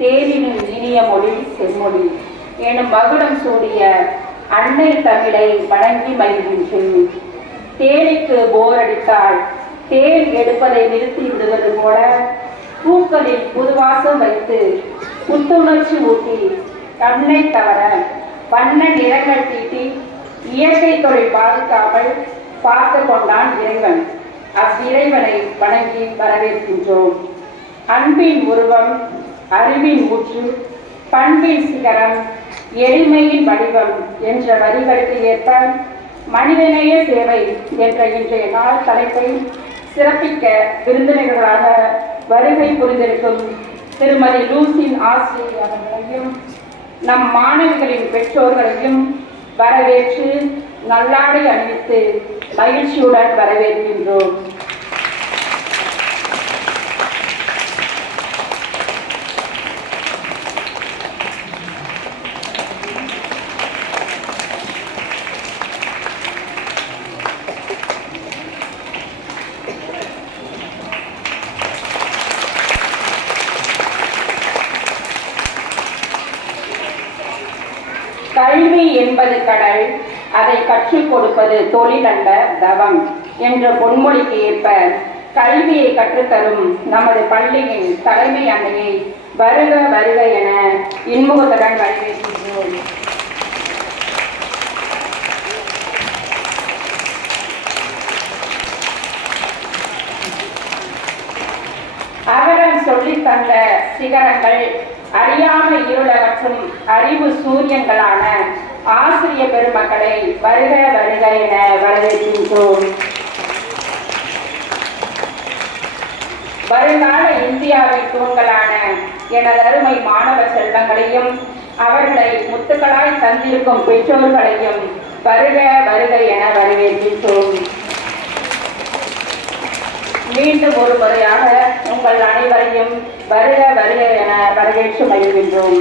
தேனினும் இனிய மொழி செம்மொழி எனும் மகுடம் சூடிய அன்னை தமிழை வணங்கி மகிழ்கின்றேன். தேனிக்கு போர் அடித்தால் தேன் எடுப்பதை நிறுத்தி விடுவது போல பூக்களில் புதுவாசம் வைத்து புத்துணர்ச்சி ஊட்டி கண்ணை தவற வண்ண நிறங்கள் தீட்டி இயற்கை தொழில் பாதிக்காமல் பார்த்து கொண்டான் இறைவன். அவ்விறைவனை வணங்கி வரவேற்கின்றோம். அன்பின் உருவம், அறிவின் ஊற்று, பண்பின் சிகரம், எளிமையின் வடிவம் என்ற வரிகளுக்கு ஏற்ப மனிதநேய சேவை என்ற இன்றைய நாள் தலைப்பை சிறப்பிக்க விருந்தினர்களாக வருகை புரிந்திருக்கும் திருமதி லூசின் ஆசிரியர் அவர்களையும் நம் மாணவிகளின் பெற்றோர்களையும் வரவேற்று நல்லாடை அணிவித்து மகிழ்ச்சியுடன் வரவேற்கின்றோம். கல்வி என்பது கடல், அதை கற்றுக் கொடுப்பது தொழில் அல்ல தவம் என்ற பொன்மொழிக்கு ஏற்ப கல்வியை கற்றுத்தரும் நமது பள்ளியின் தலைமை அன்னையை வருக வருக என இன்முகத்துடன் வரவேற்கின்றோம். அவர்கள் சொல்லித் தந்த சிகரங்கள் அறியாமை இருளகற்றும் அறிவு சூரியன்களான ஆசிரிய பெருமக்களை வருக வருக என வரவேற்கின்றோம். வருங்கால இந்தியாவின் தூண்களான எனது அருமை மாணவ செல்வங்களையும் அவர்களை முத்துக்களாய் தந்திருக்கும் பெற்றோர்களையும் வருக வருக என வரவேற்கின்றோம். மீண்டும் ஒரு முறையாக உங்கள் அனைவரையும் வருக வருக என வரவேற்று மகிழ்கின்றோம்.